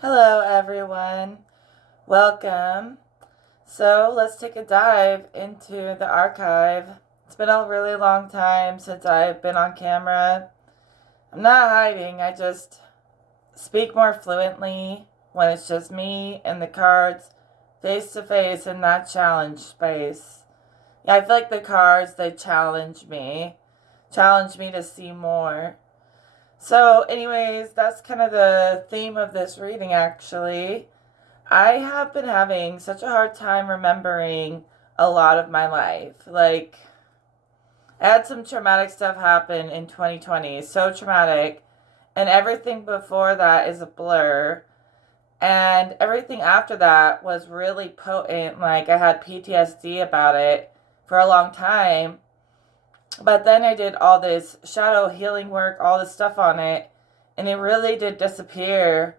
Hello, everyone. Welcome. So, let's take a dive into the archive. It's been a really long time since I've been on camera. I'm not hiding, I just speak more fluently when it's just me and the cards face to face in that challenge space. Yeah, I feel like the cards, they challenge me to see more. So, anyways, that's kind of the theme of this reading, actually. I have been having such a hard time remembering a lot of my life. Like, I had some traumatic stuff happen in 2020, so traumatic, and everything before that is a blur. And everything after that was really potent. Like, I had PTSD about it for a long time. But then I did all this shadow healing work, all this stuff on it, and it really did disappear.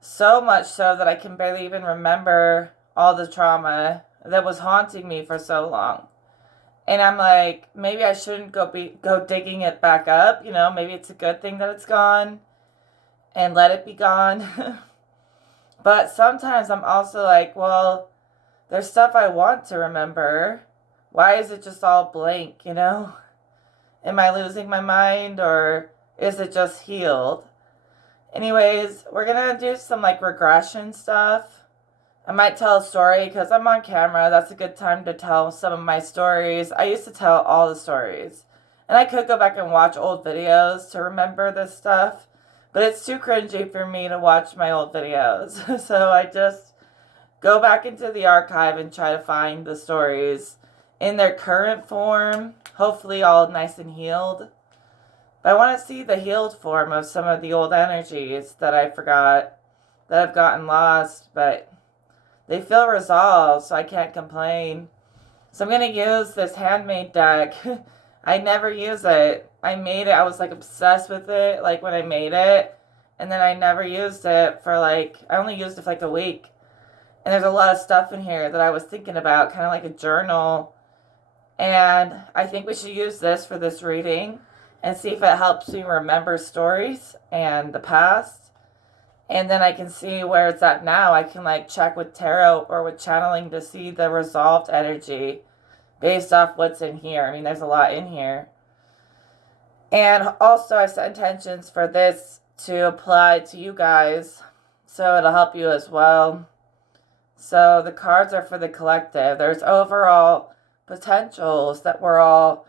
So much so that I can barely even remember all the trauma that was haunting me for so long. And I'm like, maybe I shouldn't go digging it back up. Maybe it's a good thing that it's gone and let it be gone. But sometimes I'm also like, well, there's stuff I want to remember. Why is it just all blank? Am I losing my mind or is it just healed? Anyways, we're gonna do some like regression stuff. I might tell a story because I'm on camera. That's a good time to tell some of my stories. I used to tell all the stories. And I could go back and watch old videos to remember this stuff. But it's too cringy for me to watch my old videos. So I just go back into the archive and try to find the stories in their current form. Hopefully, all nice and healed. But I want to see the healed form of some of the old energies that I forgot, that I've gotten lost, but they feel resolved, so I can't complain. So I'm going to use this handmade deck. I never use it. I made it, I was like obsessed with it, like when I made it, and then I never used it for I only used it for like a week. And there's a lot of stuff in here that I was thinking about, kind of like a journal. And I think we should use this for this reading and see if it helps me remember stories and the past. And then I can see where it's at now. I can check with tarot or with channeling to see the resolved energy based off what's in here. I mean, there's a lot in here. And also, I set intentions for this to apply to you guys, so it'll help you as well. So the cards are for the collective. There's overall potentials that we're all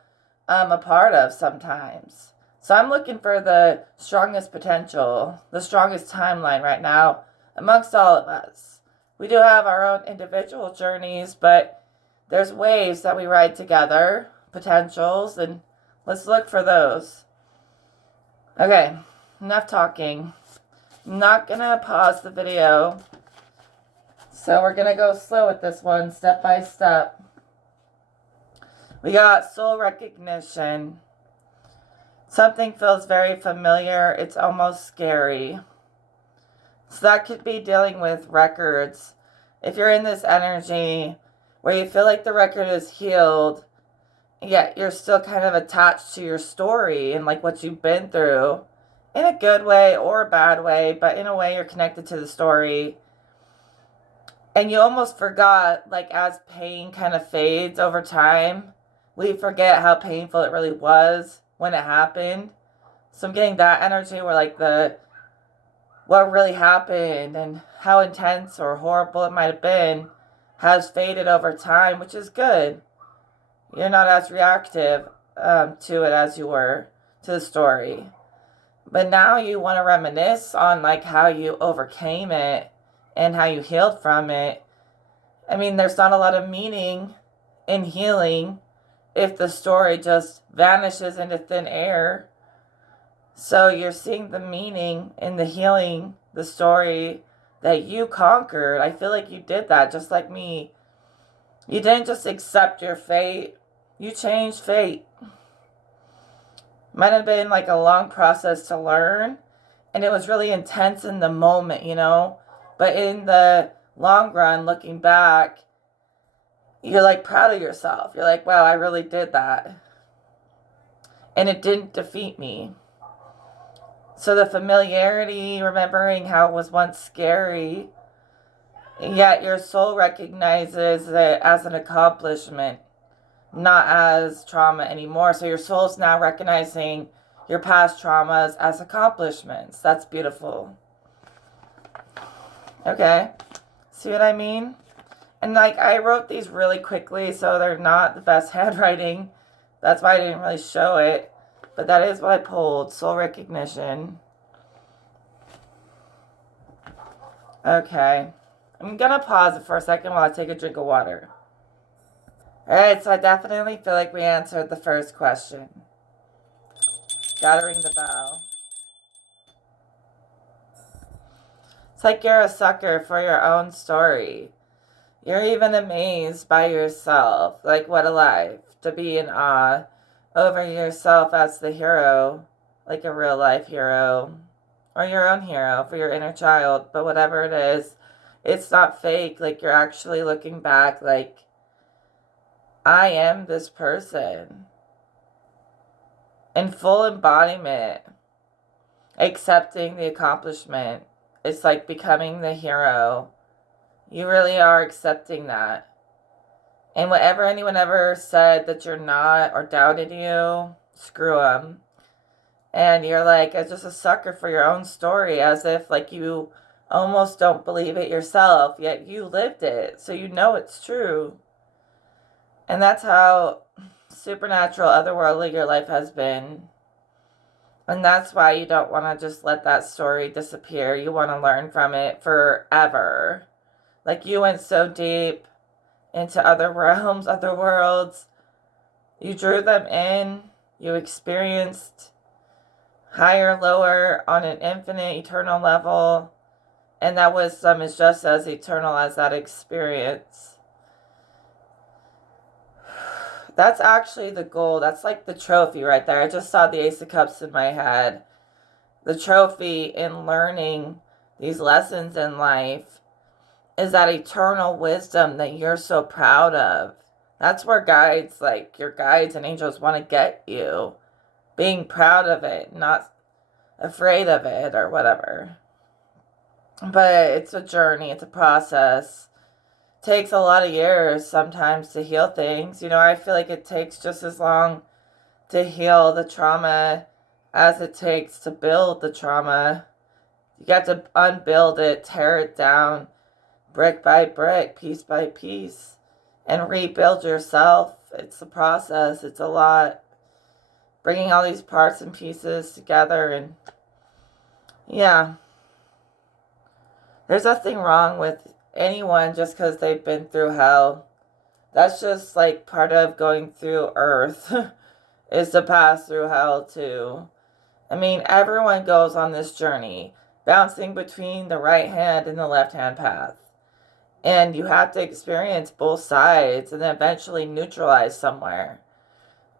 a part of sometimes. So I'm looking for the strongest potential, the strongest timeline right now amongst all of us. We do have our own individual journeys, but there's waves that we ride together, potentials, and let's look for those. Okay, enough talking. I'm not gonna pause the video. So we're gonna go slow with this one, step by step. We got soul recognition. Something feels very familiar. It's almost scary. So that could be dealing with records. If you're in this energy where you feel like the record is healed, yet you're still kind of attached to your story and what you've been through, in a good way or a bad way, but in a way you're connected to the story. And you almost forgot, as pain kind of fades over time, we forget how painful it really was when it happened. So I'm getting that energy where what really happened and how intense or horrible it might have been has faded over time, which is good. You're not as reactive to it as you were to the story. But now you want to reminisce on how you overcame it and how you healed from it. I mean, there's not a lot of meaning in healing if the story just vanishes into thin air. So you're seeing the meaning in the healing, the story that you conquered. I feel like you did that just like me. You didn't just accept your fate, you changed fate. Might have been a long process to learn, and it was really intense in the moment. But in the long run, looking back, you're proud of yourself. You're like, wow, I really did that. And it didn't defeat me. So the familiarity, remembering how it was once scary, yet your soul recognizes it as an accomplishment, not as trauma anymore. So your soul's now recognizing your past traumas as accomplishments. That's beautiful. Okay. See what I mean? And like, I wrote these really quickly, so they're not the best handwriting. That's why I didn't really show it. But that is what I pulled. Soul recognition. Okay. I'm going to pause it for a second while I take a drink of water. Alright, so I definitely feel like we answered the first question. Gotta ring the bell. It's like you're a sucker for your own story. You're even amazed by yourself. Like, what a life. To be in awe over yourself as the hero. Like a real life hero. Or your own hero for your inner child. But whatever it is, it's not fake. Like, you're actually looking back like, I am this person. In full embodiment. Accepting the accomplishment. It's like becoming the hero. You really are accepting that. And whatever anyone ever said that you're not or doubted you, screw them. And you're like, it's just a sucker for your own story, as if like you almost don't believe it yourself, yet you lived it, so you know it's true. And that's how supernatural, otherworldly your life has been. And that's why you don't want to just let that story disappear. You want to learn from it forever. Like, you went so deep into other realms, other worlds. You drew them in. You experienced higher, lower, on an infinite, eternal level. And that wisdom is just as eternal as that experience. That's actually the goal. That's like the trophy right there. I just saw the Ace of Cups in my head. The trophy in learning these lessons in life is that eternal wisdom that you're so proud of. That's where guides, like your guides and angels, want to get you. Being proud of it, not afraid of it or whatever. But it's a journey, it's a process. It takes a lot of years sometimes to heal things. You know, I feel like it takes just as long to heal the trauma as it takes to build the trauma. You got to unbuild it, tear it down, brick by brick, piece by piece, and rebuild yourself. It's a process. It's a lot. Bringing all these parts and pieces together, and yeah. There's nothing wrong with anyone just because they've been through hell. That's just like part of going through earth is to pass through hell too. I mean, everyone goes on this journey, bouncing between the right hand and the left hand path. And you have to experience both sides and then eventually neutralize somewhere.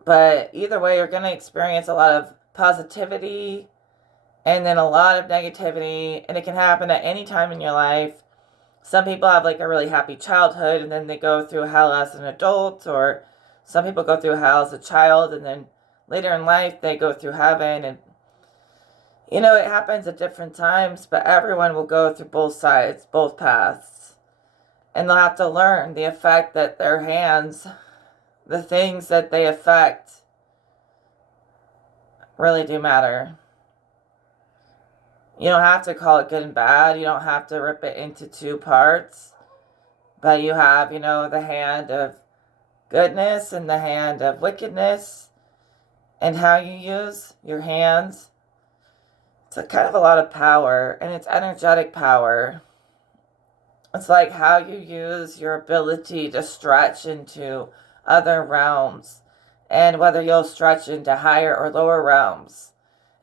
But either way, you're going to experience a lot of positivity and then a lot of negativity. And it can happen at any time in your life. Some people have like a really happy childhood and then they go through hell as an adult. Or some people go through hell as a child and then later in life they go through heaven. And you know, it happens at different times, but everyone will go through both sides, both paths. And they'll have to learn the effect that their hands, the things that they affect, really do matter. You don't have to call it good and bad. You don't have to rip it into two parts. But you have, you know, the hand of goodness and the hand of wickedness. And how you use your hands. It's a kind of a lot of power. And it's energetic power. It's like how you use your ability to stretch into other realms. And whether you'll stretch into higher or lower realms.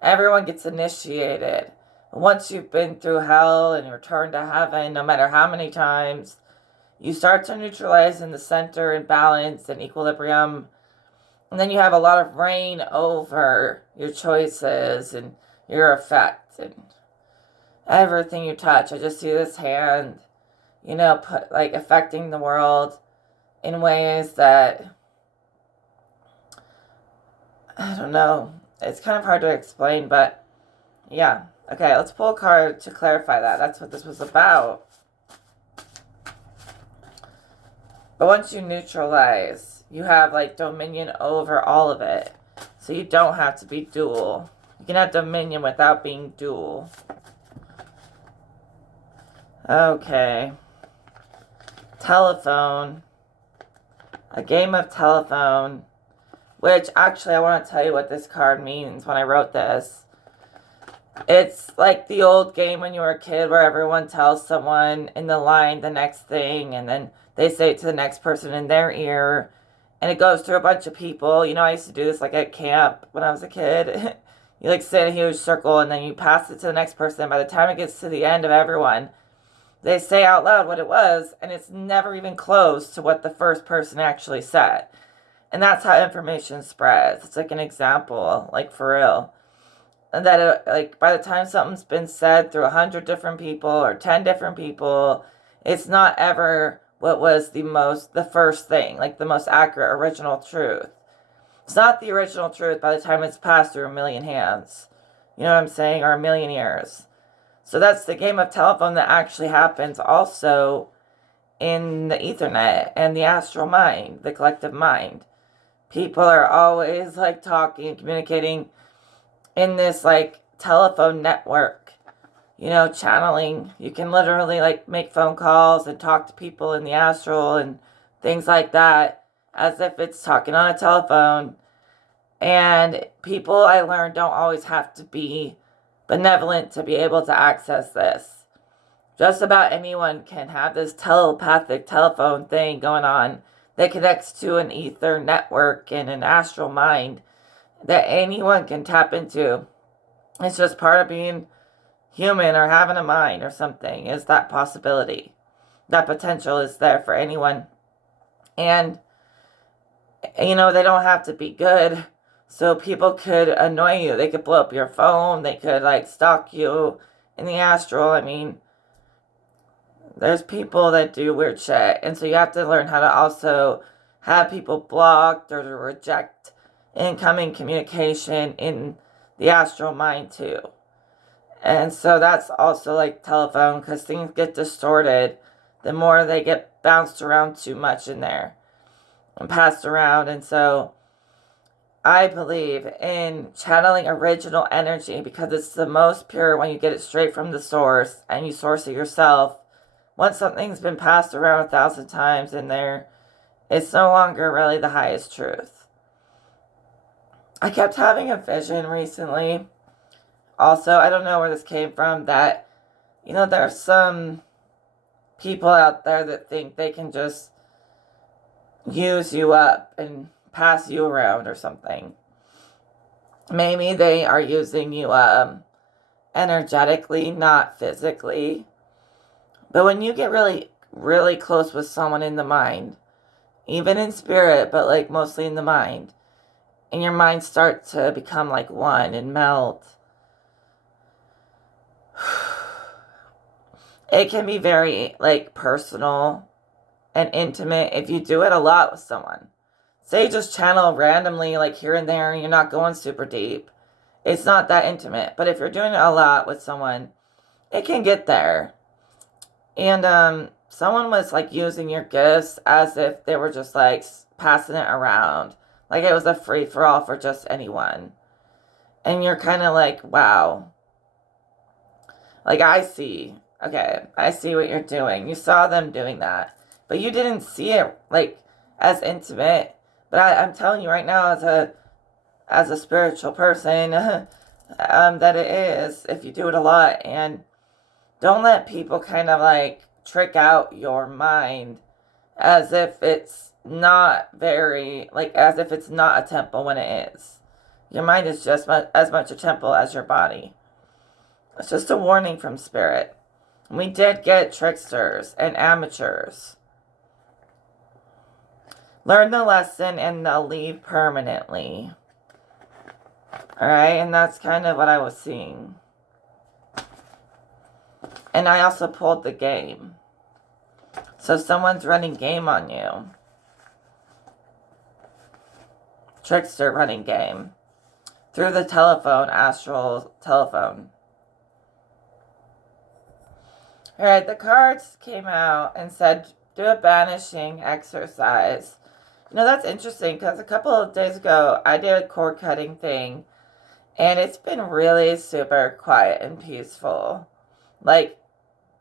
Everyone gets initiated. Once you've been through hell and returned to heaven, no matter how many times, you start to neutralize in the center and balance and equilibrium. And then you have a lot of reign over your choices and your effect and everything you touch. I just see this hand, you know, affecting the world in ways that, I don't know, it's kind of hard to explain, but Yeah. Okay, let's pull a card to clarify that. That's what this was about. But once you neutralize, you have like dominion over all of it. So you don't have to be dual. You can have dominion without being dual. Okay. Telephone. A game of telephone. Which, actually, I want to tell you what this card means when I wrote this. It's like the old game when you were a kid where everyone tells someone in the line the next thing, and then they say it to the next person in their ear, and it goes through a bunch of people. You know, I used to do this like at camp when I was a kid. You like sit in a huge circle, and then you pass it to the next person. By the time it gets to the end of everyone, they say out loud what it was, and it's never even close to what the first person actually said. And that's how information spreads. It's like an example, like for real. And that like by the time something's been said through 100 different people or 10 different people, it's not ever what was the first thing, like the most accurate original truth. It's not the original truth by the time it's passed through a million hands. You know what I'm saying? Or a million ears. So that's the game of telephone that actually happens also in the Ethernet and the astral mind, the collective mind. People are always like talking, communicating in this like telephone network, you know, channeling. You can literally like make phone calls and talk to people in the astral and things like that as if it's talking on a telephone. And people, I learned, don't always have to be benevolent to be able to access this. Just about anyone can have this telepathic telephone thing going on that connects to an ether network and an astral mind that anyone can tap into. It's just part of being human or having a mind or something, is that possibility. That potential is there for anyone. And, you know, they don't have to be good. So people could annoy you. They could blow up your phone. They could, like, stalk you in the astral. I mean, there's people that do weird shit. And so you have to learn how to also have people blocked or to reject incoming communication in the astral mind too. And so that's also like telephone, because things get distorted the more they get bounced around too much in there and passed around. And so I believe in channeling original energy because it's the most pure when you get it straight from the source and you source it yourself. Once something's been passed around 1,000 times in there, it's no longer really the highest truth. I kept having a vision recently. Also, I don't know where this came from, that, you know, there's some people out there that think they can just use you up and pass you around or something. Maybe they are using you energetically, not physically. But when you get really, really close with someone in the mind, even in spirit, but like mostly in the mind, and your minds start to become like one and melt, it can be very like personal and intimate if you do it a lot with someone. Say you just channel randomly like here and there and you're not going super deep. It's not that intimate. But if you're doing it a lot with someone, it can get there. And someone was like using your gifts as if they were just like passing it around. Like it was a free for all for just anyone. And you're kind of like, wow. Like I see. Okay, I see what you're doing. You saw them doing that. But you didn't see it like as intimate. But I'm telling you right now, as a spiritual person, that it is if you do it a lot. And don't let people kind of like trick out your mind as if it's not very, like as if it's not a temple when it is. Your mind is just as much a temple as your body. It's just a warning from spirit. We did get tricksters and amateurs. Learn the lesson and they'll leave permanently. Alright, and that's kind of what I was seeing. And I also pulled the game. So someone's running game on you. Trickster running game. Through the telephone, astral telephone. All right, the cards came out and said, do a banishing exercise. That's interesting because a couple of days ago, I did a cord cutting thing, and it's been really super quiet and peaceful. Like,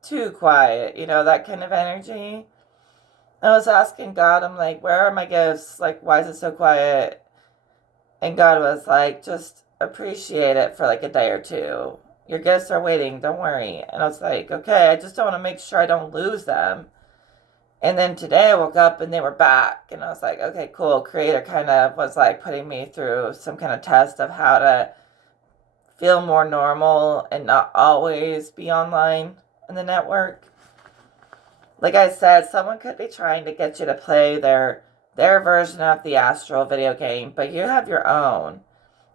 too quiet, that kind of energy. I was asking God, I'm like, where are my gifts? Like, why is it so quiet? And God was like, just appreciate it for like a day or two. Your gifts are waiting, don't worry. And I was like, okay, I just don't want to make sure I don't lose them. And then today I woke up and they were back. And I was like, okay, cool. Creator kind of was like putting me through some kind of test of how to feel more normal and not always be online in the network. Like I said, someone could be trying to get you to play their version of the astral video game, but you have your own.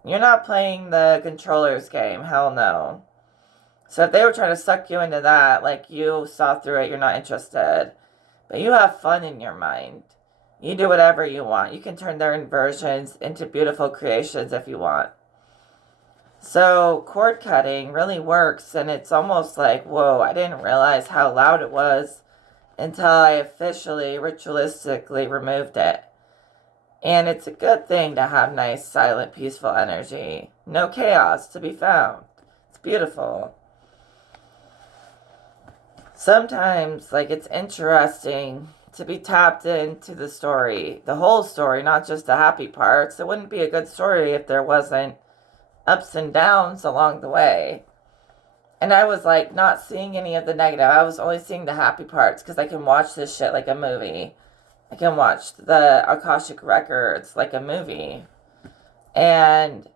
You're not playing the controller's game. Hell no. So if they were trying to suck you into that, like you saw through it, you're not interested. But you have fun in your mind. You do whatever you want. You can turn their inversions into beautiful creations if you want. So cord cutting really works, and it's almost like, whoa, I didn't realize how loud it was until I officially, ritualistically removed it. And it's a good thing to have nice, silent, peaceful energy. No chaos to be found. It's beautiful. Sometimes, like, it's interesting to be tapped into the story, the whole story, not just the happy parts. It wouldn't be a good story if there wasn't ups and downs along the way. And I was like not seeing any of the negative. I was only seeing the happy parts because I can watch this shit like a movie. I can watch the Akashic Records like a movie. And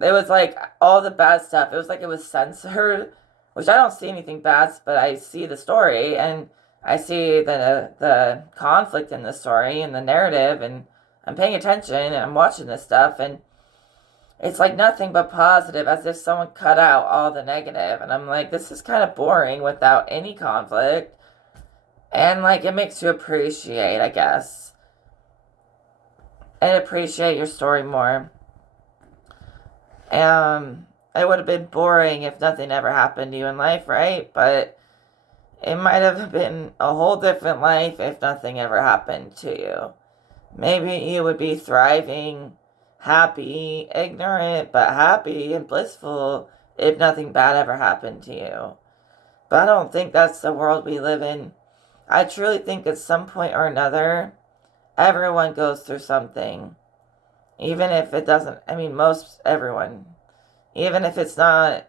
it was like all the bad stuff. It was like it was censored, which I don't see anything bad, but I see the story and I see the conflict in the story and the narrative, and I'm paying attention and I'm watching this stuff, and it's like nothing but positive, as if someone cut out all the negative. And I'm like, this is kind of boring without any conflict. And like, it makes you appreciate, I guess, and appreciate your story more. It would have been boring if nothing ever happened to you in life, right? But it might have been a whole different life if nothing ever happened to you. Maybe you would be thriving, happy, ignorant, but happy and blissful if nothing bad ever happened to you. But I don't think that's the world we live in. I truly think at some point or another, everyone goes through something. Even if it doesn't, most everyone. Even if it's not,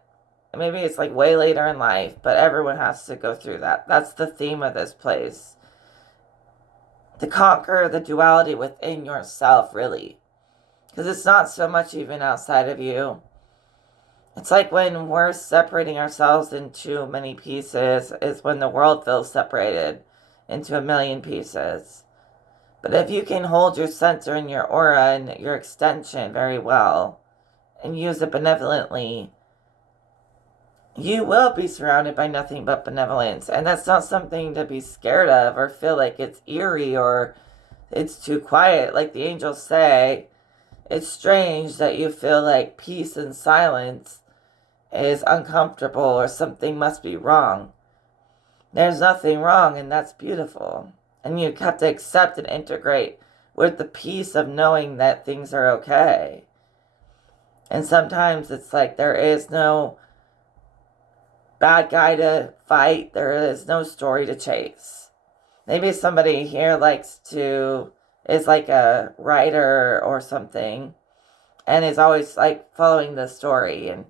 maybe it's like way later in life, but everyone has to go through that. That's the theme of this place. To conquer the duality within yourself, really. Because it's not so much even outside of you. It's like when we're separating ourselves into many pieces, is when the world feels separated into a million pieces. But if you can hold your center and your aura and your extension very well and use it benevolently, you will be surrounded by nothing but benevolence. And that's not something to be scared of or feel like it's eerie or it's too quiet. Like the angels say, it's strange that you feel like peace and silence is uncomfortable or something must be wrong. There's nothing wrong, and that's beautiful. And you have to accept and integrate with the peace of knowing that things are okay. And sometimes it's like there is no bad guy to fight. There is no story to chase. Maybe somebody here is like a writer or something and is always like following the story. And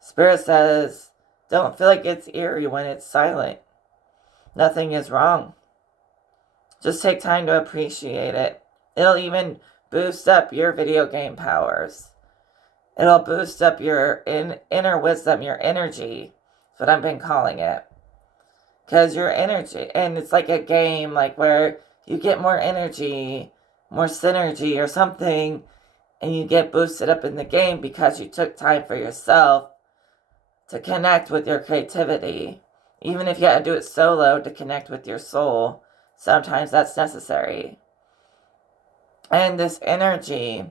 Spirit says, don't feel like it's eerie when it's silent. Nothing is wrong. Just take time to appreciate it. It'll even boost up your video game powers. It'll boost up your inner wisdom, your energy. That's what I've been calling it. Because your energy, and it's like a game, like where you get more energy, more synergy or something, and you get boosted up in the game because you took time for yourself to connect with your creativity. Even if you had to do it solo to connect with your soul, sometimes that's necessary. And this energy,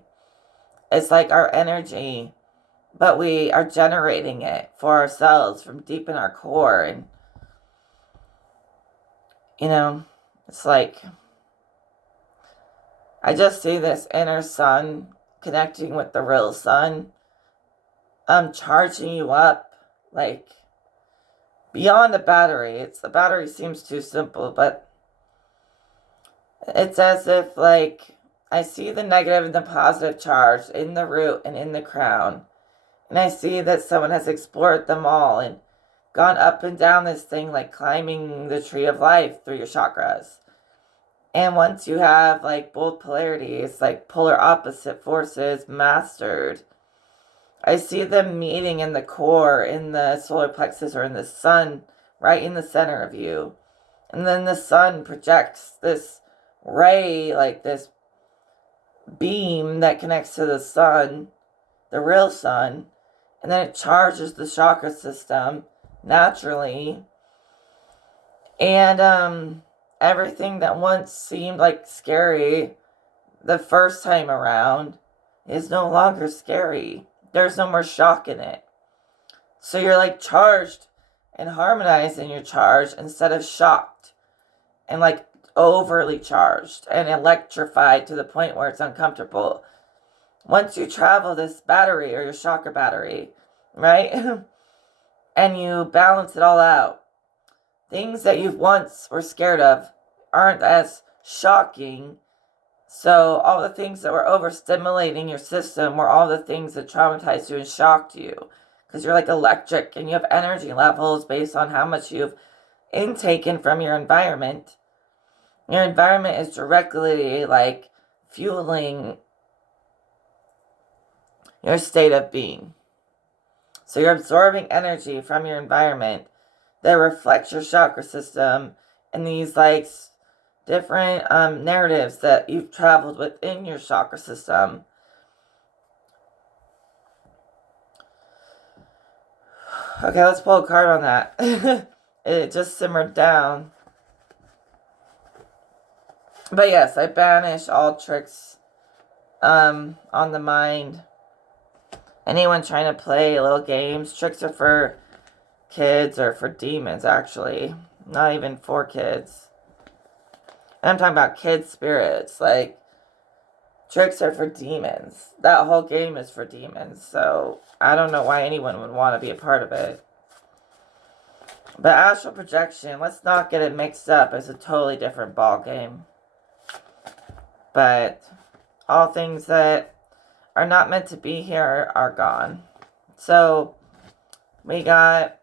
it's like our energy, but we are generating it for ourselves from deep in our core. And You know, it's like, I just see this inner sun connecting with the real sun, charging you up, like, beyond a battery. The battery seems too simple, but it's as if, like, I see the negative and the positive charge in the root and in the crown. And I see that someone has explored them all and gone up and down this thing, like climbing the tree of life through your chakras. And once you have, like, both polarities, like polar opposite forces mastered, I see them meeting in the core, in the solar plexus, or in the sun, right in the center of you. And then the sun projects this ray, like this beam that connects to the sun, the real sun, and then it charges the chakra system naturally. And everything that once seemed like scary the first time around is no longer scary. There's no more shock in it. So you're like charged and harmonized in your charge instead of shocked and like overly charged and electrified to the point where it's uncomfortable. Once you travel this battery or your chakra battery, right? And you balance it all out, things that you once were scared of aren't as shocking. So all the things that were overstimulating your system were all the things that traumatized you and shocked you. Because you're like electric and you have energy levels based on how much you've intaken from your environment. Your environment is directly like fueling your state of being. So you're absorbing energy from your environment that reflects your chakra system and these like different narratives that you've traveled within your chakra system. Okay, let's pull a card on that. It just simmered down. But yes, I banish all tricks on the mind. Anyone trying to play little games, tricks are for kids or for demons, actually. Not even for kids. And I'm talking about kid spirits. Like, tricks are for demons. That whole game is for demons. So, I don't know why anyone would want to be a part of it. But astral projection, let's not get it mixed up. It's a totally different ball game. But all things that are not meant to be here are gone. So, we got,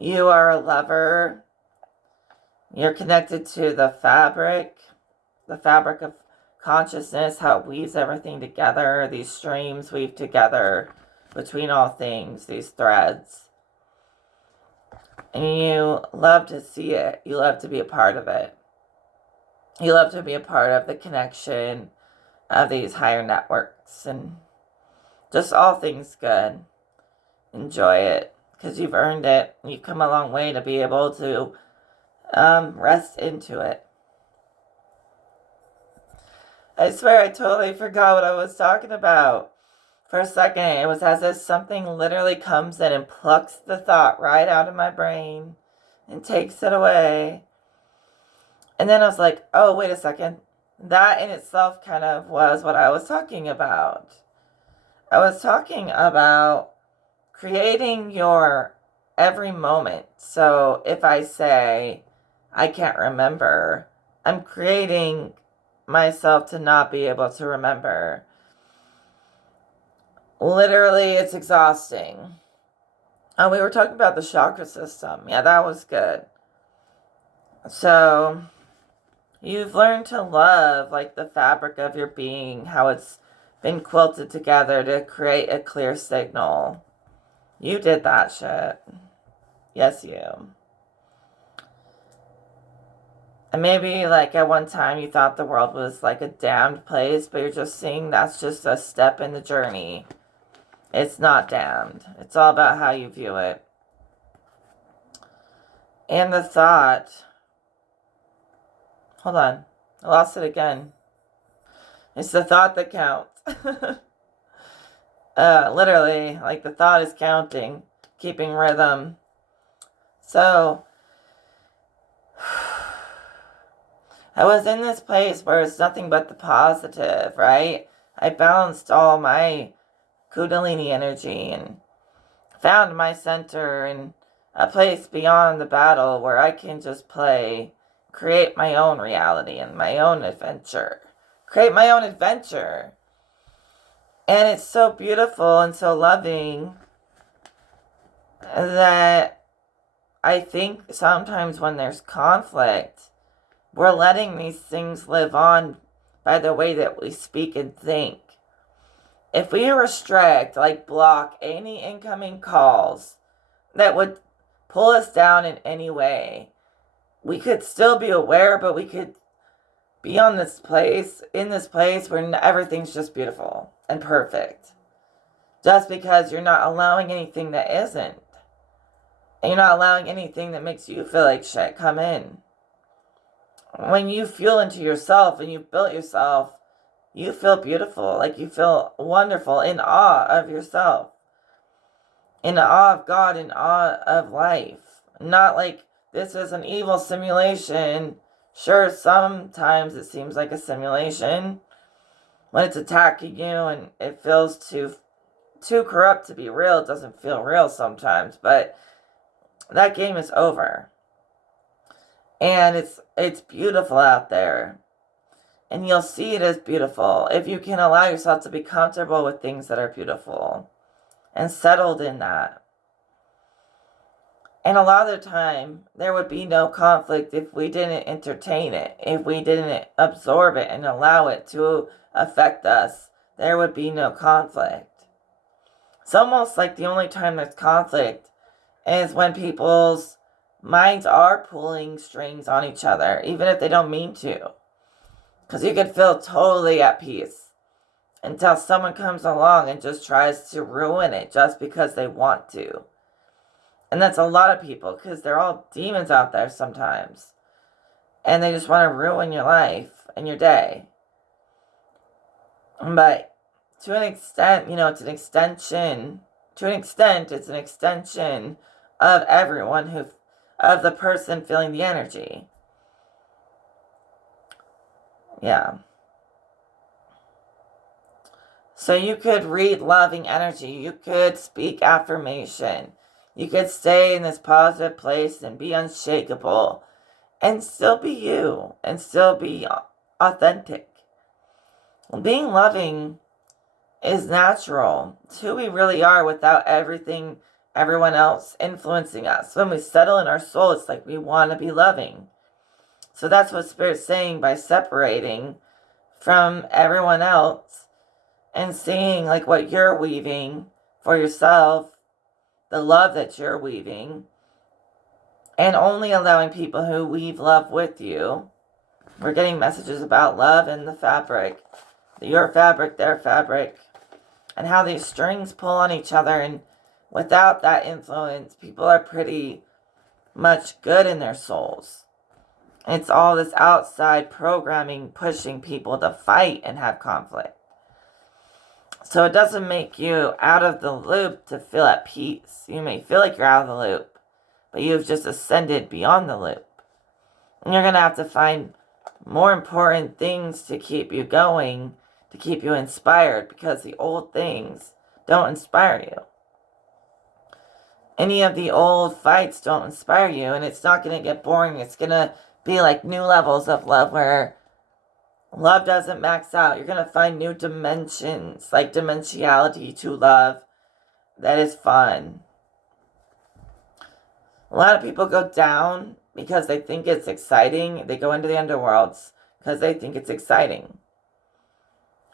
you are a lover. You're connected to the fabric of consciousness, how it weaves everything together. These streams weave together between all things, these threads. And you love to see it. You love to be a part of it. You love to be a part of the connection of these higher networks and just all things good. Enjoy it because you've earned it. You've come a long way to be able to rest into it. I swear I totally forgot what I was talking about. For a second, it was as if something literally comes in and plucks the thought right out of my brain and takes it away. And then I was like, oh, wait a second. That in itself kind of was what I was talking about. I was talking about creating your every moment. So if I say, I can't remember, I'm creating myself to not be able to remember. Literally, it's exhausting. Oh, we were talking about the chakra system. Yeah, that was good. So, you've learned to love, like, the fabric of your being, how it's been quilted together to create a clear signal. You did that shit. Yes, you. And maybe, like, at one time you thought the world was, like, a damned place, but you're just seeing that's just a step in the journey. It's not damned. It's all about how you view it. And the thought... Hold on. I lost it again. It's the thought that counts. Literally, like the thought is counting, keeping rhythm. So, I was in this place where it's nothing but the positive, right? I balanced all my Kundalini energy and found my center and a place beyond the battle where I can just play, create my own reality and my own adventure. Create my own adventure. And it's so beautiful and so loving that I think sometimes when there's conflict, we're letting these things live on by the way that we speak and think. If we restrict, like block any incoming calls that would pull us down in any way, we could still be aware, but we could be in this place where everything's just beautiful and perfect. Just because you're not allowing anything that isn't. And you're not allowing anything that makes you feel like shit come in. When you feel into yourself and you've built yourself, you feel beautiful, like you feel wonderful, in awe of yourself, in awe of God, in awe of life. Not like this is an evil simulation. Sure, sometimes it seems like a simulation when it's attacking you and it feels too corrupt to be real. It doesn't feel real sometimes, but that game is over. And it's beautiful out there. And you'll see it as beautiful if you can allow yourself to be comfortable with things that are beautiful and settled in that. And a lot of the time, there would be no conflict if we didn't entertain it, if we didn't absorb it and allow it to affect us. There would be no conflict. It's almost like the only time there's conflict is when people's minds are pulling strings on each other, even if they don't mean to. Because you could feel totally at peace until someone comes along and just tries to ruin it just because they want to. And that's a lot of people, because they're all demons out there sometimes. And they just want to ruin your life and your day. But to an extent, it's an extension. To an extent, it's an extension of everyone of the person feeling the energy. Yeah. So you could read loving energy. You could speak affirmation. You could stay in this positive place and be unshakable and still be you and still be authentic. Being loving is natural. It's who we really are without everyone else influencing us. When we settle in our soul, it's like we want to be loving. So that's what Spirit's saying by separating from everyone else and seeing like what you're weaving for yourself, the love that you're weaving, and only allowing people who weave love with you. We're getting messages about love and the fabric, your fabric, their fabric, and how these strings pull on each other. And without that influence, people are pretty much good in their souls. It's all this outside programming pushing people to fight and have conflict. So it doesn't make you out of the loop to feel at peace. You may feel like you're out of the loop, but you've just ascended beyond the loop. And you're going to have to find more important things to keep you going, to keep you inspired, because the old things don't inspire you. Any of the old fights don't inspire you, and it's not going to get boring. It's going to be like new levels of love where love doesn't max out. You're going to find new dimensions, like dimensionality to love that is fun. A lot of people go down because they think it's exciting. They go into the underworlds because they think it's exciting.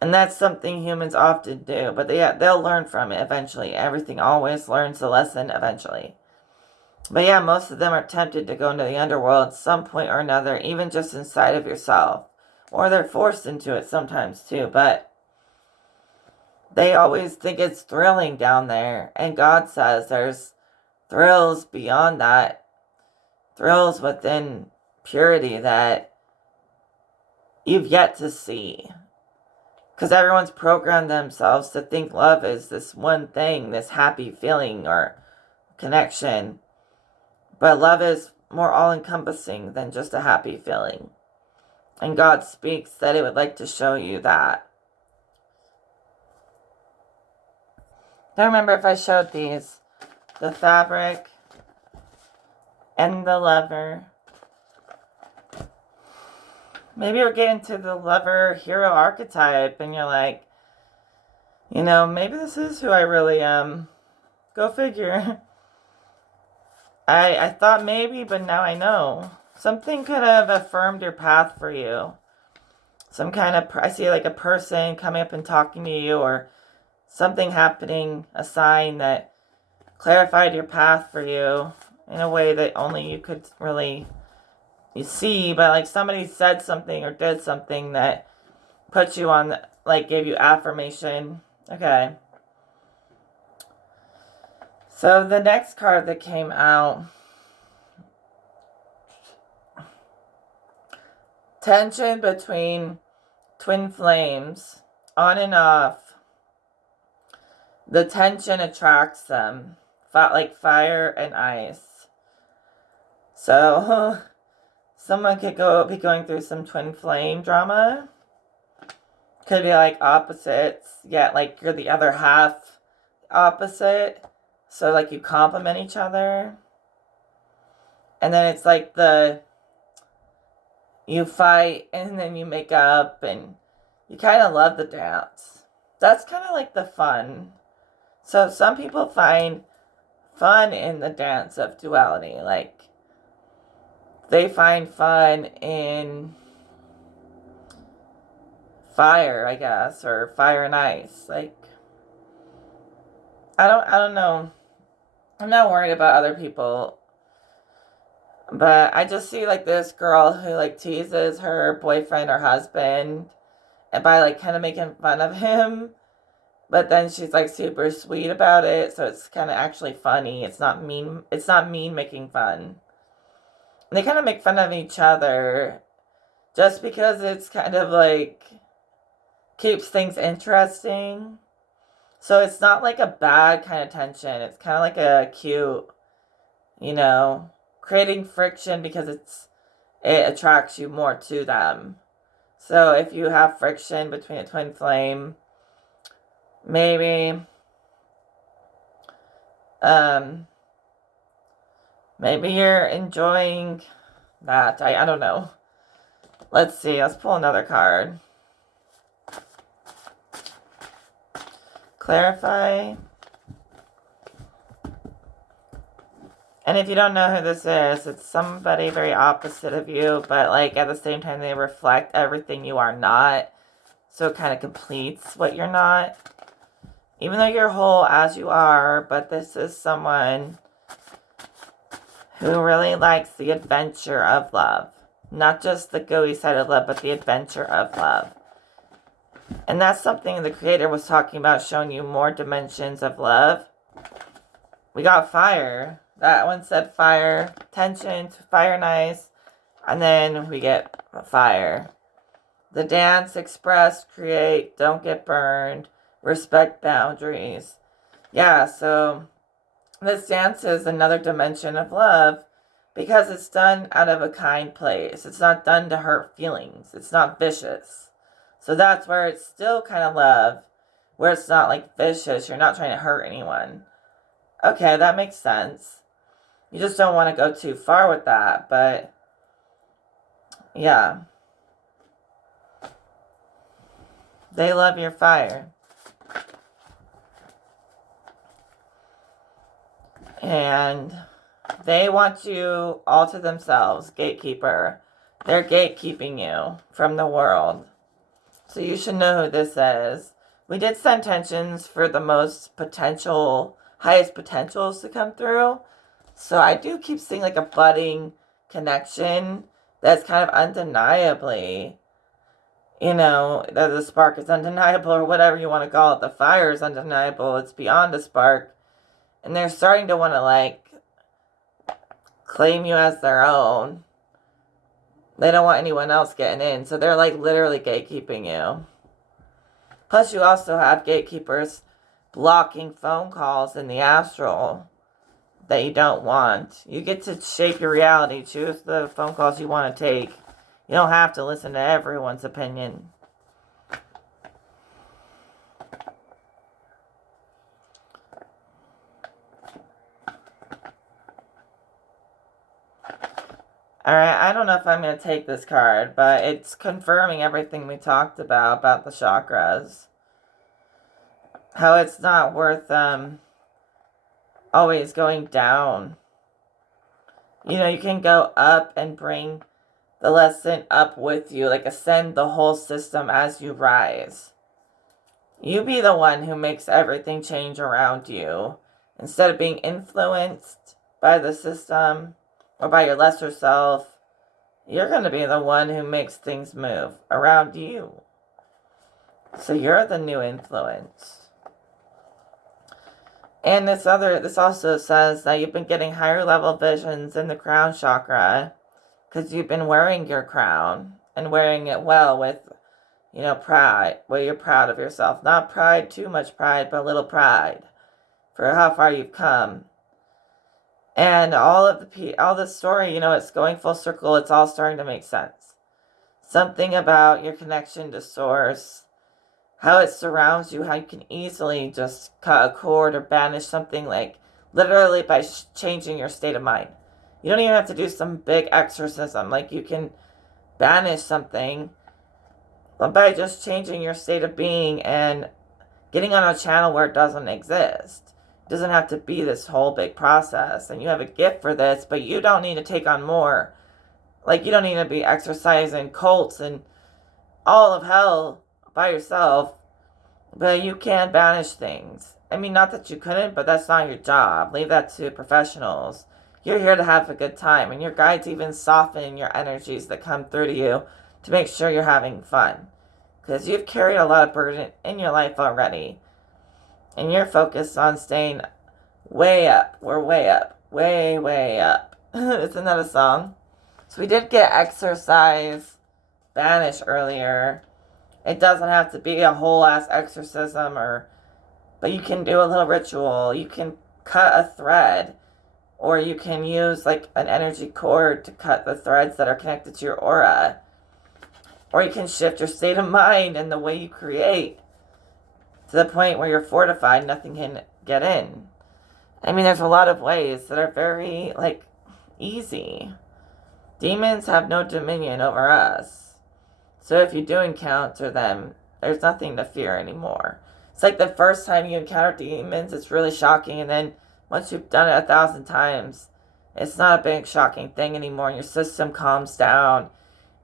And that's something humans often do. But they'll learn from it eventually. Everything always learns the lesson eventually. But yeah, most of them are tempted to go into the underworld at some point or another, even just inside of yourself. Or they're forced into it sometimes too. But they always think it's thrilling down there. And God says there's thrills beyond that. Thrills within purity that you've yet to see. Because everyone's programmed themselves to think love is this one thing, this happy feeling or connection. But love is more all-encompassing than just a happy feeling. And God speaks that it would like to show you that. Don't remember if I showed these. The fabric and the lover. Maybe you're getting to the lover hero archetype and you're like, maybe this is who I really am. Go figure. I thought maybe, but now I know. Something could have affirmed your path for you. Some kind of, I see like a person coming up and talking to you, or something happening, a sign that clarified your path for you in a way that only you could really see. But like somebody said something or did something that put you on, like gave you affirmation. Okay. So the next card that came out, tension between twin flames, on and off. The tension attracts them, like fire and ice. So someone could be going through some twin flame drama. Could be like opposites, yet like you're the other half opposite. So like you complement each other. And then it's like you fight and then you make up and you kind of love the dance. That's kind of like the fun. So some people find fun in the dance of duality. Like they find fun in fire, I guess, or fire and ice. Like I don't know. I'm not worried about other people. But I just see like this girl who like teases her boyfriend or husband and by like kind of making fun of him. But then she's like super sweet about it, so it's kind of actually funny. It's not mean. It's not mean making fun. And they kind of make fun of each other just because it's kind of like keeps things interesting. So it's not like a bad kind of tension. It's kind of like a cute, creating friction because it attracts you more to them. So if you have friction between a twin flame, maybe you're enjoying that. I don't know. Let's see. Let's pull another card. Clarify. And if you don't know who this is, it's somebody very opposite of you, but like at the same time they reflect everything you are not. So it kind of completes what you're not. Even though you're whole as you are, but this is someone who really likes the adventure of love. Not just the gooey side of love, but the adventure of love. And that's something the creator was talking about, showing you more dimensions of love. We got fire. That one said fire, tension, fire and ice. And then we get fire. The dance, express, create, don't get burned, respect boundaries. Yeah, so this dance is another dimension of love because it's done out of a kind place. It's not done to hurt feelings. It's not vicious. So that's where it's still kind of love, where it's not like vicious. You're not trying to hurt anyone. Okay, that makes sense. You just don't want to go too far with that, but yeah. They love your fire. And they want you all to themselves, gatekeeper. They're gatekeeping you from the world. So you should know who this is. We did send tensions for the most potential, highest potentials to come through. So I do keep seeing like a budding connection that's kind of undeniably, that the spark is undeniable or whatever you want to call it. The fire is undeniable. It's beyond a spark. And they're starting to want to like claim you as their own. They don't want anyone else getting in. So they're like literally gatekeeping you. Plus you also have gatekeepers blocking phone calls in the astral that you don't want. You get to shape your reality. Choose the phone calls you want to take. You don't have to listen to everyone's opinion. Alright, I don't know if I'm going to take this card, but it's confirming everything we talked about the chakras. How it's not worth always going down. You know, you can go up and bring the lesson up with you, like ascend the whole system as you rise. You be the one who makes everything change around you. Instead of being influenced by the system or by your lesser self, you're going to be the one who makes things move around you. So you're the new influence. And this also says that you've been getting higher level visions in the crown chakra because you've been wearing your crown and wearing it well with, pride, where you're proud of yourself. Not pride, too much pride, but a little pride for how far you've come. And all the story, it's going full circle. It's all starting to make sense. Something about your connection to source, how it surrounds you, how you can easily just cut a cord or banish something, like literally by changing your state of mind. You don't even have to do some big exorcism. Like you can banish something by just changing your state of being and getting on a channel where it doesn't exist. It doesn't have to be this whole big process. And you have a gift for this, but you don't need to take on more. Like you don't need to be exercising cults and all of hell by yourself. But you can banish things. I mean, not that you couldn't, but that's not your job. Leave that to professionals. You're here to have a good time, and your guides even soften your energies that come through to you to make sure you're having fun. Because you've carried a lot of burden in your life already. And you're focused on staying way up. We're way up. Way, way up. Isn't that a song? So we did get exercise banish earlier. It doesn't have to be a whole ass exorcism but you can do a little ritual. You can cut a thread, or you can use like an energy cord to cut the threads that are connected to your aura. Or you can shift your state of mind and the way you create to the point where you're fortified, nothing can get in. I mean, there's a lot of ways that are very easy. Demons have no dominion over us. So if you do encounter them, there's nothing to fear anymore. It's like the first time you encounter demons, it's really shocking. And then once you've done it 1,000 times, it's not a big shocking thing anymore. And your system calms down.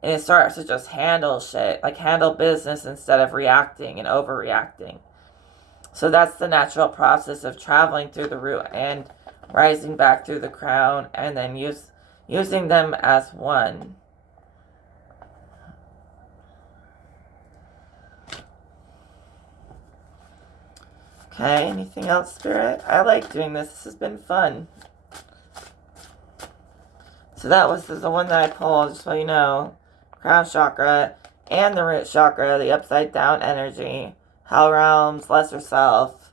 And it starts to just handle shit. Like handle business instead of reacting and overreacting. So that's the natural process of traveling through the root and rising back through the crown. And then using them as one. Okay, anything else, Spirit? I like doing this. This has been fun. So that was the one that I pulled, just so you know. Crown chakra and the root chakra, the upside down energy. Hell realms, lesser self.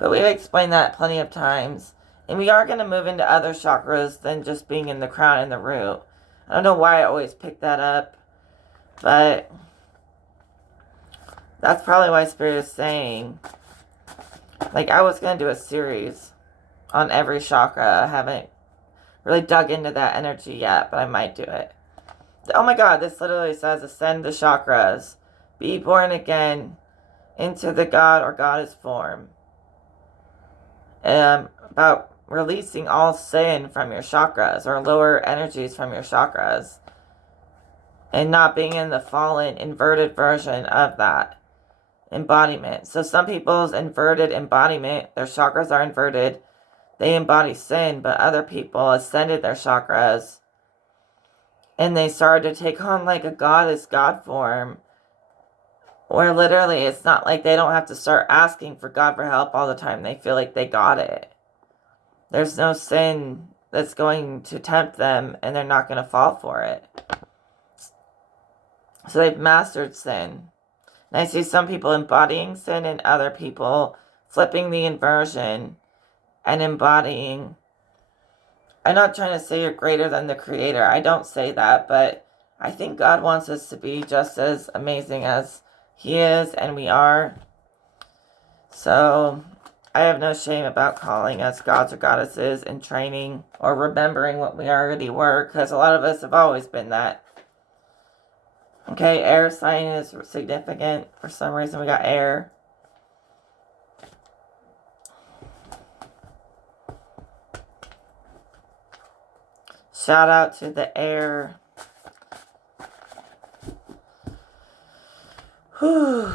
But we've explained that plenty of times. And we are going to move into other chakras than just being in the crown and the root. I don't know why I always pick that up. But that's probably why Spirit is saying, I was going to do a series on every chakra. I haven't really dug into that energy yet, but I might do it. Oh my God, this literally says ascend the chakras. Be born again into the God or goddess form. About releasing all sin from your chakras or lower energies from your chakras. And not being in the fallen, inverted version of that embodiment. So some people's inverted embodiment, their chakras are inverted. They embody sin, but other people ascended their chakras. And they started to take on a goddess God form. Where literally it's not like they don't have to start asking for God for help all the time. They feel like they got it. There's no sin that's going to tempt them and they're not going to fall for it. So they've mastered sin. And I see some people embodying sin and other people flipping the inversion and embodying I'm not trying to say you're greater than the Creator. I don't say that, but I think God wants us to be just as amazing as He is and we are. So I have no shame about calling us gods or goddesses in training or remembering what we already were, because a lot of us have always been that. Okay, air sign is significant. For some reason we got air. Shout out to the air. Whew.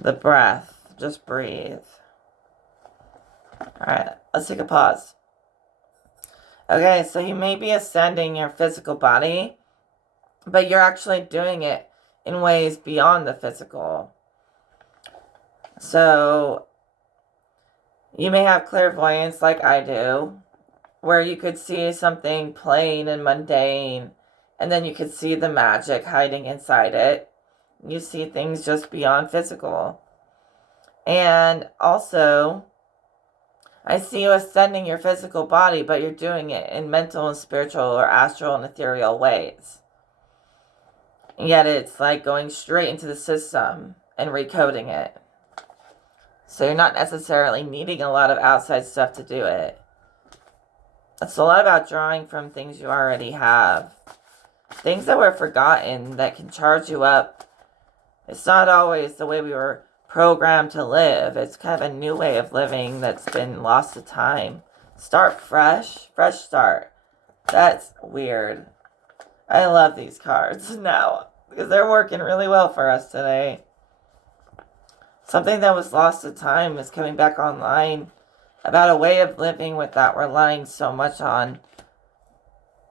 The breath. Just breathe. Alright, let's take a pause. Okay, so you may be ascending your physical body, but you're actually doing it in ways beyond the physical. So you may have clairvoyance like I do, where you could see something plain and mundane, and then you could see the magic hiding inside it. You see things just beyond physical. And also, I see you ascending your physical body, but you're doing it in mental and spiritual or astral and ethereal ways. And yet it's like going straight into the system and recoding it. So you're not necessarily needing a lot of outside stuff to do it. It's a lot about drawing from things you already have. Things that were forgotten that can charge you up. It's not always the way we were programmed to live. It's kind of a new way of living that's been lost to time. Start fresh. Fresh start. That's weird. I love these cards now because they're working really well for us today. Something that was lost to time is coming back online, about a way of living without relying so much on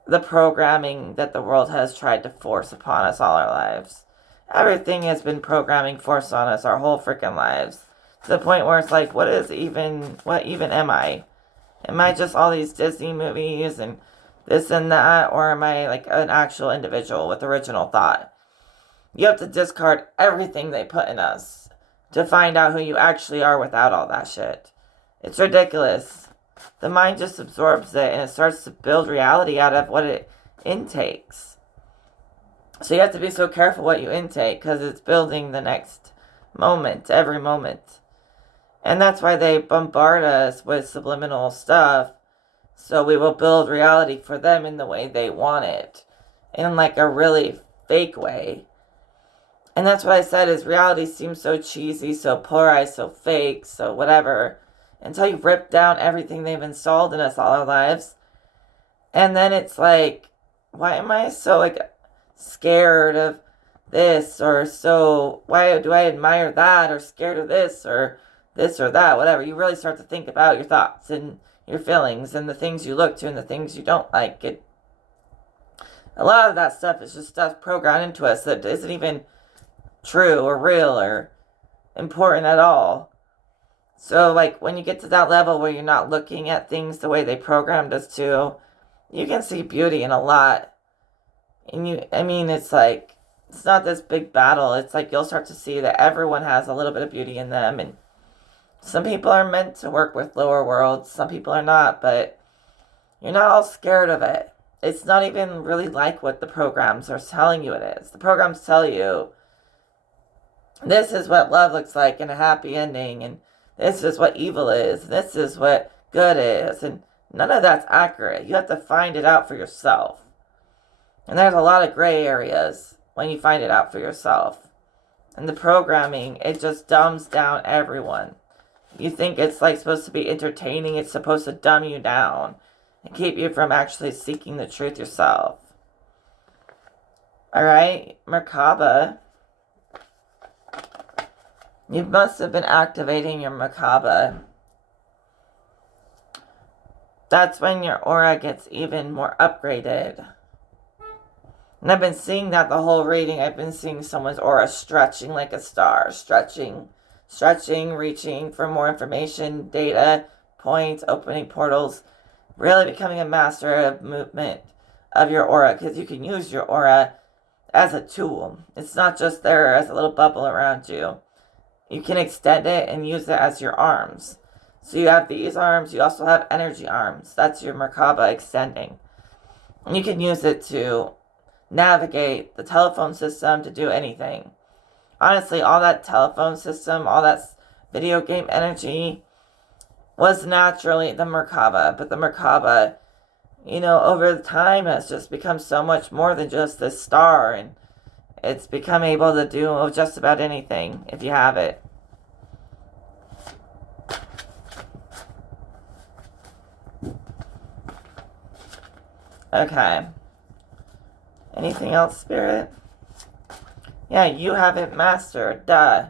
the programming that the world has tried to force upon us all our lives. Everything has been programming forced on us our whole freaking lives. To the point where it's like, what even am I? Am I just all these Disney movies and this and that? Or am I like an actual individual with original thought? You have to discard everything they put in us to find out who you actually are without all that shit. It's ridiculous. The mind just absorbs it and it starts to build reality out of what it intakes. So you have to be so careful what you intake because it's building the next moment, every moment. And that's why they bombard us with subliminal stuff, so we will build reality for them in the way they want it, in like a really fake way. And that's what I said is reality seems so cheesy, so polarized, so fake, so whatever, until you rip down everything they've installed in us all our lives. And then it's like, why am I so like scared of this, or so why do I admire that, or scared of this or that, whatever. You really start to think about your thoughts and your feelings and the things you look to and the things you don't like. A lot of that stuff is just stuff programmed into us that isn't even true or real or important at all. So like when you get to that level where you're not looking at things the way they programmed us to, you can see beauty in a lot. And it's like, it's not this big battle. It's like you'll start to see that everyone has a little bit of beauty in them, and some people are meant to work with lower worlds, some people are not, but you're not all scared of it. It's not even really like what the programs are telling you it is. The programs tell you, this is what love looks like in a happy ending, and this is what evil is, this is what good is, and none of that's accurate. You have to find it out for yourself. And there's a lot of gray areas when you find it out for yourself. And the programming, it just dumbs down everyone. You think it's like supposed to be entertaining, it's supposed to dumb you down and keep you from actually seeking the truth yourself. Alright, Merkaba. You must have been activating your Merkaba. That's when your aura gets even more upgraded. And I've been seeing that the whole reading. I've been seeing someone's aura stretching like a star. Stretching, reaching for more information, data, points, opening portals. Really becoming a master of movement of your aura. Because you can use your aura as a tool. It's not just there as a little bubble around you. You can extend it and use it as your arms. So you have these arms, you also have energy arms. That's your Merkaba extending. And you can use it to navigate the telephone system, to do anything. Honestly, all that telephone system, all that video game energy was naturally the Merkaba. But the Merkaba, over time has just become so much more than just this star. And it's become able to do just about anything if you have it. Okay. Anything else, Spirit? Yeah, you have it mastered. Duh.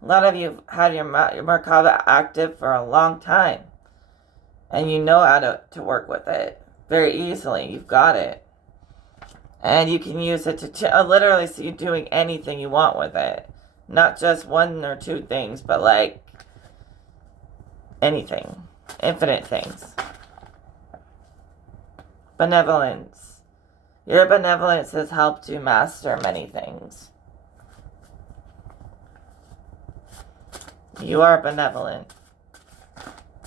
A lot of you have had your Merkaba active for a long time. And you know how to work with it very easily. You've got it. And you can use it to literally see you doing anything you want with it. Not just one or two things, but like anything. Infinite things. Benevolence. Your benevolence has helped you master many things. You are benevolent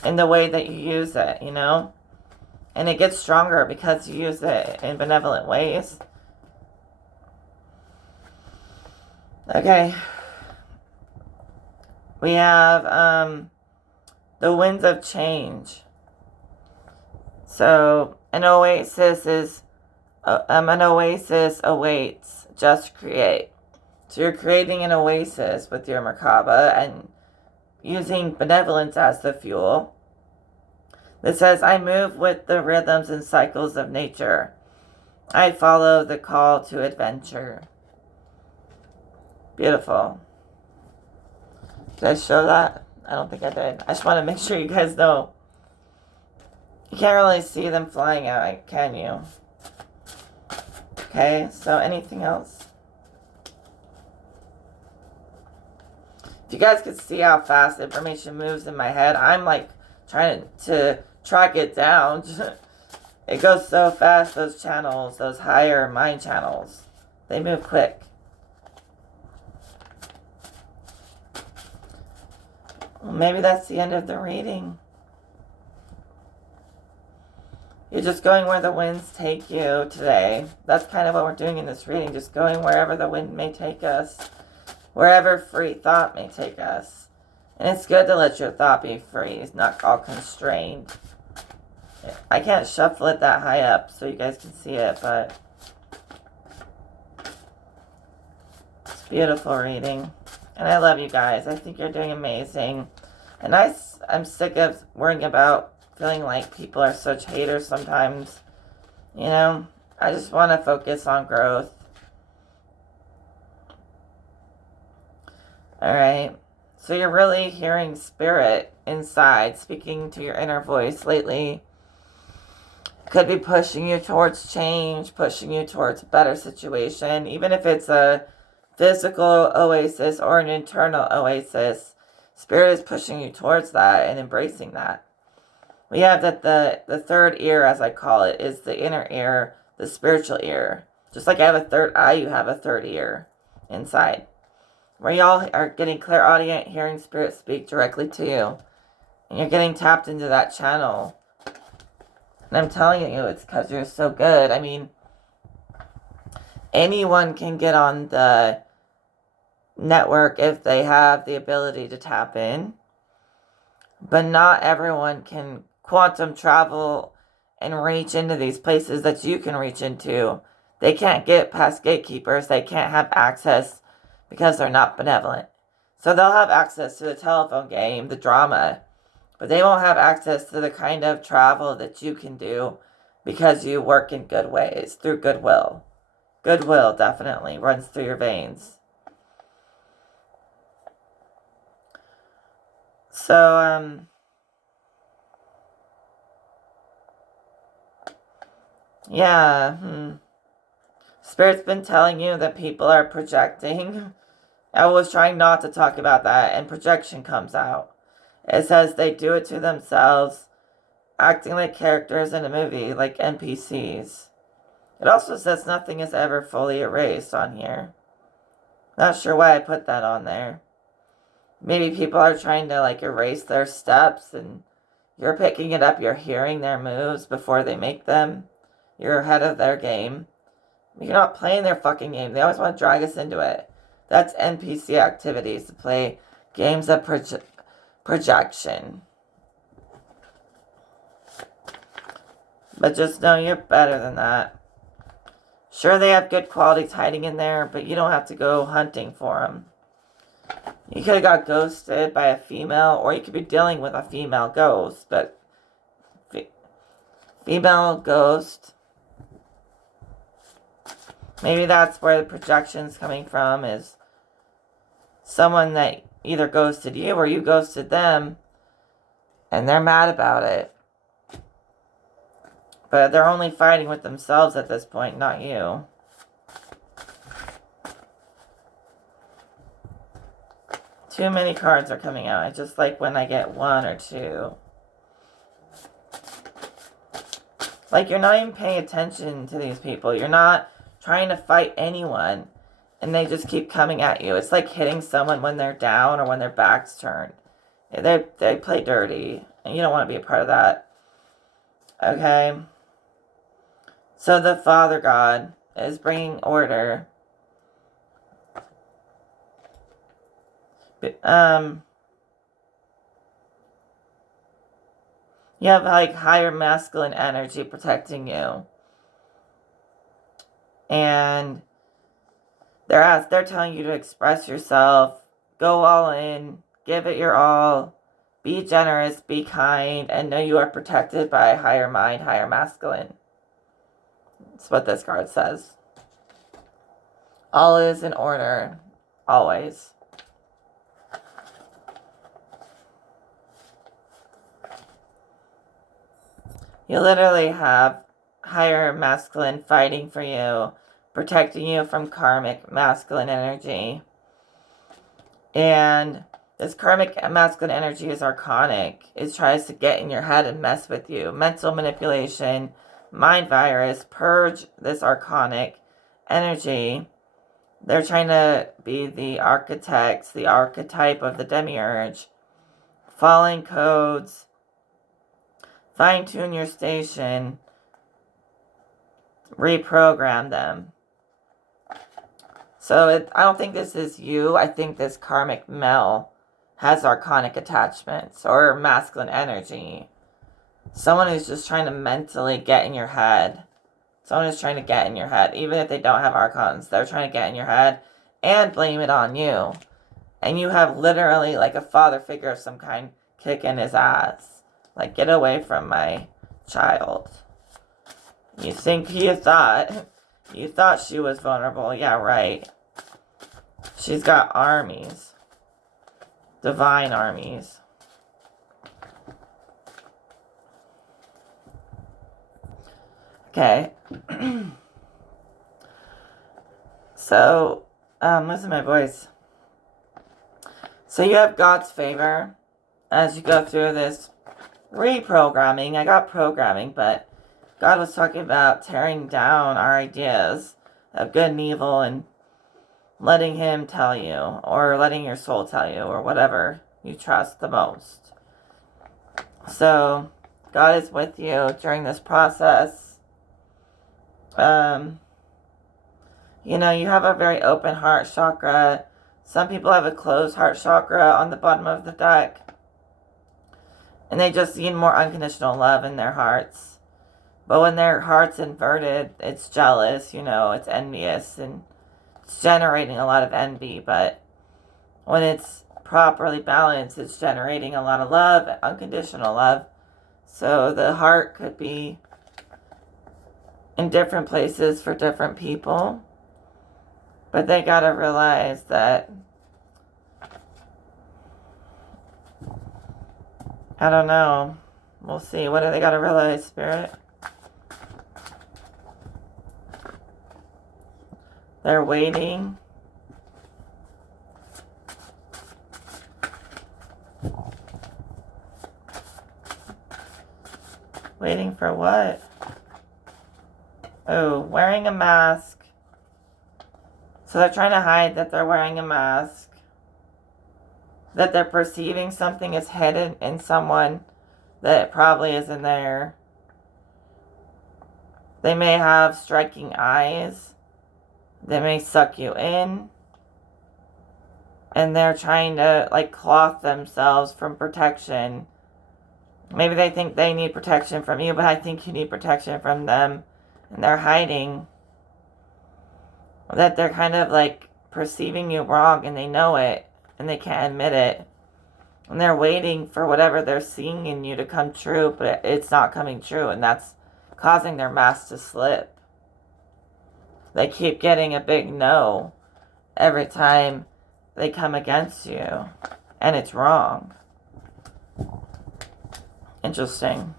in the way that you use it, And it gets stronger because you use it in benevolent ways. Okay. We have the winds of change. So an oasis awaits. Just create. So you're creating an oasis with your Merkaba and using benevolence as the fuel. It says, I move with the rhythms and cycles of nature. I follow the call to adventure. Beautiful. Did I show that? I don't think I did. I just want to make sure you guys know. You can't really see them flying out, can you? Okay, so anything else? If you guys could see how fast information moves in my head, I'm like trying to track it down. It goes so fast, those channels, those higher mind channels. They move quick. Well, maybe that's the end of the reading. You're just going where the winds take you today. That's kind of what we're doing in this reading, just going wherever the wind may take us. Wherever free thought may take us. And it's good to let your thought be free. It's not all constrained. I can't shuffle it that high up so you guys can see it, but it's beautiful reading. And I love you guys. I think you're doing amazing. And I'm sick of worrying about feeling like people are such haters sometimes. I just want to focus on growth. Alright, so you're really hearing spirit inside, speaking to your inner voice lately. Could be pushing you towards change, pushing you towards a better situation, even if it's a physical oasis or an internal oasis. Spirit is pushing you towards that and embracing that. We have that the third ear, as I call it, is the inner ear, the spiritual ear. Just like I have a third eye, you have a third ear inside. Where y'all are getting clairaudient, hearing spirit speak directly to you. And you're getting tapped into that channel. And I'm telling you, it's because you're so good. I mean, anyone can get on the network if they have the ability to tap in. But not everyone can quantum travel and reach into these places that you can reach into. They can't get past gatekeepers. They can't have access because they're not benevolent. So they'll have access to the telephone game, the drama, but they won't have access to the kind of travel that you can do because you work in good ways, through goodwill. Goodwill definitely runs through your veins. So, yeah, Spirit's been telling you that people are projecting. I was trying not to talk about that, and projection comes out. It says they do it to themselves, acting like characters in a movie, like NPCs. It also says nothing is ever fully erased on here. Not sure why I put that on there. Maybe people are trying to like erase their steps and you're picking it up. You're hearing their moves before they make them. You're ahead of their game. You're not playing their fucking game. They always want to drag us into it. That's NPC activities, to play games of projection. But just know you're better than that. Sure, they have good qualities hiding in there, but you don't have to go hunting for them. You could have got ghosted by a female, or you could be dealing with a female ghost, but female ghost, maybe that's where the projection's coming from, is someone that either ghosted you or you ghosted them, and they're mad about it. But they're only fighting with themselves at this point, not you. Too many cards are coming out. I just like when I get one or two. Like, you're not even paying attention to these people. You're not trying to fight anyone. And they just keep coming at you. It's like hitting someone when they're down or when their back's turned. They play dirty. And you don't want to be a part of that. Okay? So the Father God is bringing order. You have like higher masculine energy protecting you. And they're telling you to express yourself, go all in, give it your all, be generous, be kind, and know you are protected by a higher mind, higher masculine. That's what this card says. All is in order, always. You literally have higher masculine fighting for you, protecting you from karmic masculine energy. And this karmic masculine energy is archonic. It tries to get in your head and mess with you. Mental manipulation, mind virus, purge this archonic energy. They're trying to be the architects, the archetype of the demiurge. Following codes. Fine-tune your station. Reprogram them. So I don't think this is you. I think this karmic male has archonic attachments or masculine energy. Someone who's just trying to mentally get in your head. Someone who's trying to get in your head. Even if they don't have archons, they're trying to get in your head and blame it on you. And you have literally like a father figure of some kind kicking his ass. Like, get away from my child. You think you thought she was vulnerable. Yeah, right. She's got armies. Divine armies. Okay. So, listen to my voice. So you have God's favor as you go through this reprogramming. I got programming, but God was talking about tearing down our ideas of good and evil and letting him tell you, or letting your soul tell you, or whatever you trust the most. So God is with you during this process. You know, you have a very open heart chakra. Some people have a closed heart chakra on the bottom of the deck. And they just need more unconditional love in their hearts. But when their heart's inverted, it's jealous, you know, it's envious, and it's generating a lot of envy. But when it's properly balanced, it's generating a lot of love, unconditional love. So the heart could be in different places for different people. But they gotta realize that, I don't know. We'll see. What do they gotta realize, Spirit? They're waiting. Waiting for what? Oh, wearing a mask. So they're trying to hide that they're wearing a mask. that they're perceiving something is hidden in someone that it probably isn't there. They may have striking eyes. They may suck you in. And they're trying to, like, cloth themselves from protection. Maybe they think they need protection from you, but I think you need protection from them. And they're hiding. That they're kind of, like, perceiving you wrong, and they know it. And they can't admit it. And they're waiting for whatever they're seeing in you to come true, but it's not coming true. And that's causing their mask to slip. They keep getting a big no every time they come against you. And it's wrong. Interesting.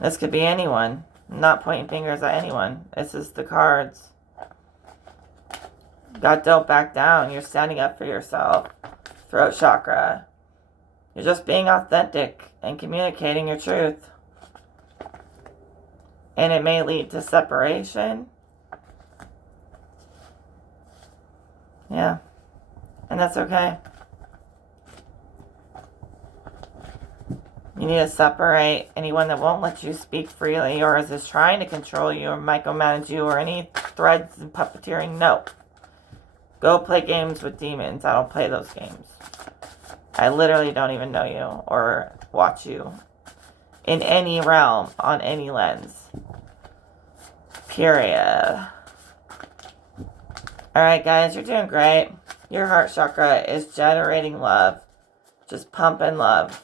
This could be anyone. I'm not pointing fingers at anyone. This is the cards. God, don't back down. You're standing up for yourself. Throat chakra. You're just being authentic and communicating your truth. And it may lead to separation. Yeah. And that's okay. You need to separate anyone that won't let you speak freely or is just trying to control you or micromanage you or any threads and puppeteering. No. Go play games with demons. I don't play those games. I literally don't even know you or watch you in any realm, on any lens. Period. Alright, guys, you're doing great. Your heart chakra is generating love. Just pumping love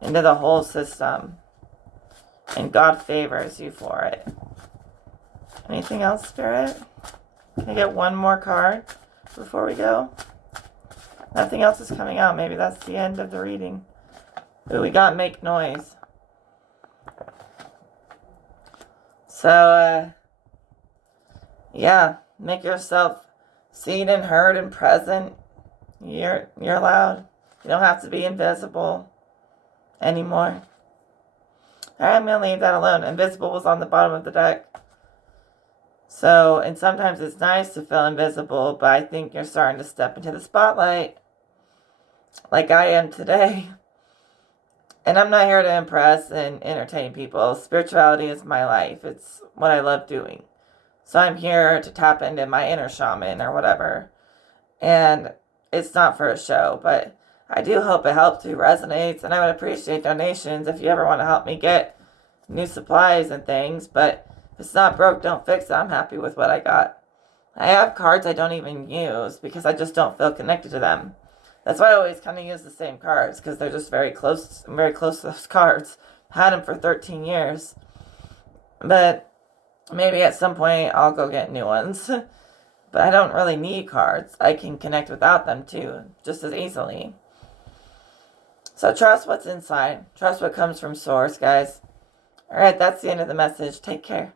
into the whole system. And God favors you for it. Anything else, Spirit? Can I get one more card before we go? Nothing else is coming out. Maybe that's the end of the reading. Ooh, we got make noise. So, yeah, make yourself seen and heard and present. You're allowed. You don't have to be invisible anymore. Alright, I'm going to leave that alone. Invisible was on the bottom of the deck. So, and sometimes it's nice to feel invisible, but I think you're starting to step into the spotlight. Like I am today. And I'm not here to impress and entertain people. Spirituality is my life. It's what I love doing. So I'm here to tap into my inner shaman or whatever. And it's not for a show, but I do hope it helps you, resonates. And I would appreciate donations if you ever want to help me get new supplies and things. But if it's not broke, don't fix it. I'm happy with what I got. I have cards I don't even use because I just don't feel connected to them. That's why I always kind of use the same cards, because they're just very close. I'm very close to those cards. Had them for 13 years. But maybe at some point I'll go get new ones. But I don't really need cards. I can connect without them too, just as easily. So trust what's inside. Trust what comes from source, guys. Alright, that's the end of the message. Take care.